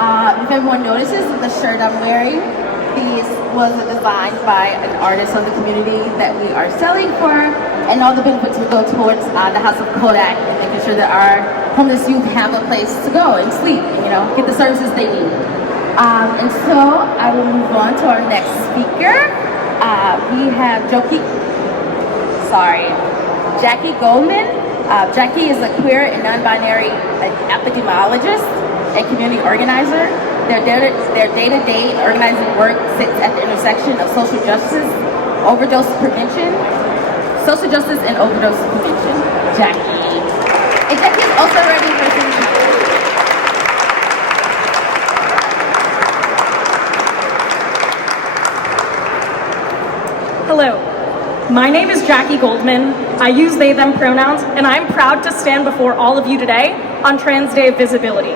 If everyone notices, the shirt I'm wearing, these was designed by an artist of the community that we are selling for, and all the benefits will go towards the House of Kodak and making sure that our homeless youth have a place to go and sleep, and, get the services they need. And so I will move on to our next speaker. We have Jackie Goldman. Jackie is a queer and non-binary epidemiologist and community organizer. Their day-to-day organizing work sits at the intersection of social justice and overdose prevention. Jackie. And Jackie is also ready for some. Hello, my name is Jackie Goldman. I use they, them pronouns, and I'm proud to stand before all of you today on Trans Day of Visibility.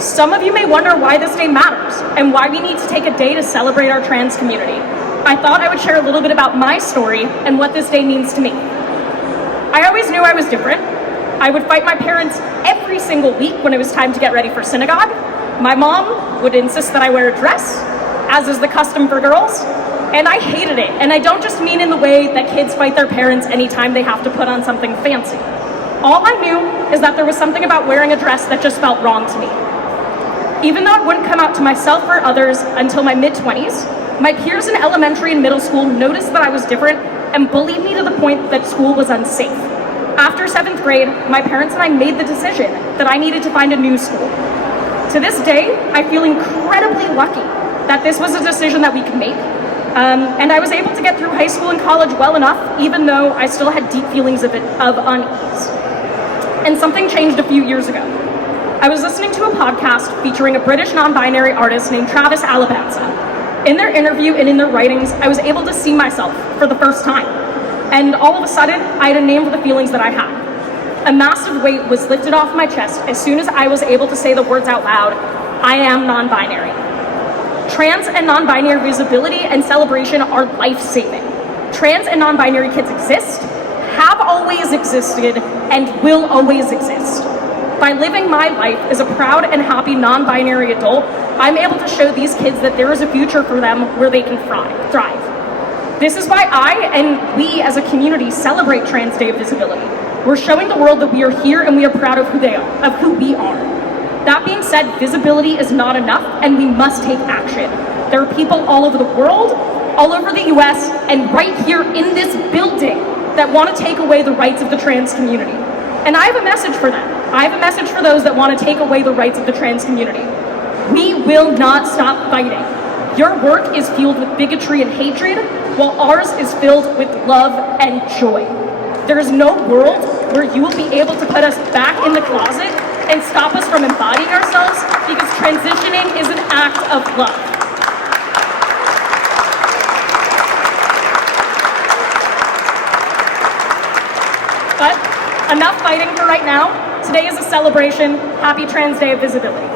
Some of you may wonder why this day matters and why we need to take a day to celebrate our trans community. I thought I would share a little bit about my story and what this day means to me. I always knew I was different. I would fight my parents every single week when it was time to get ready for synagogue. My mom would insist that I wear a dress, as is the custom for girls. And I hated it, and I don't just mean in the way that kids fight their parents anytime they have to put on something fancy. All I knew is that there was something about wearing a dress that just felt wrong to me. Even though I wouldn't come out to myself or others until my mid-20s, my peers in elementary and middle school noticed that I was different and bullied me to the point that school was unsafe. After 7th grade, my parents and I made the decision that I needed to find a new school. To this day, I feel incredibly lucky that this was a decision that we could make. And I was able to get through high school and college well enough, even though I still had deep feelings of unease. And something changed a few years ago. I was listening to a podcast featuring a British non-binary artist named Travis Alabanza. In their interview and in their writings, I was able to see myself for the first time. And all of a sudden, I had a name for the feelings that I had. A massive weight was lifted off my chest as soon as I was able to say the words out loud, I am non-binary. Trans and non-binary visibility and celebration are life-saving. Trans and non-binary kids exist, have always existed, and will always exist. By living my life as a proud and happy non-binary adult, I'm able to show these kids that there is a future for them where they can thrive. This is why I and we as a community celebrate Trans Day of Visibility. We're showing the world that we are here and we are proud of who we are. That being said, visibility is not enough and we must take action. There are people all over the world, all over the US, and right here in this building that want to take away the rights of the trans community. And I have a message for them. I have a message for those that want to take away the rights of the trans community. We will not stop fighting. Your work is fueled with bigotry and hatred, while ours is filled with love and joy. There is no world where you will be able to put us back in the closet and stop us from embodying ourselves, because transitioning is an act of love. But enough fighting for right now. Today is a celebration. Happy Trans Day of Visibility.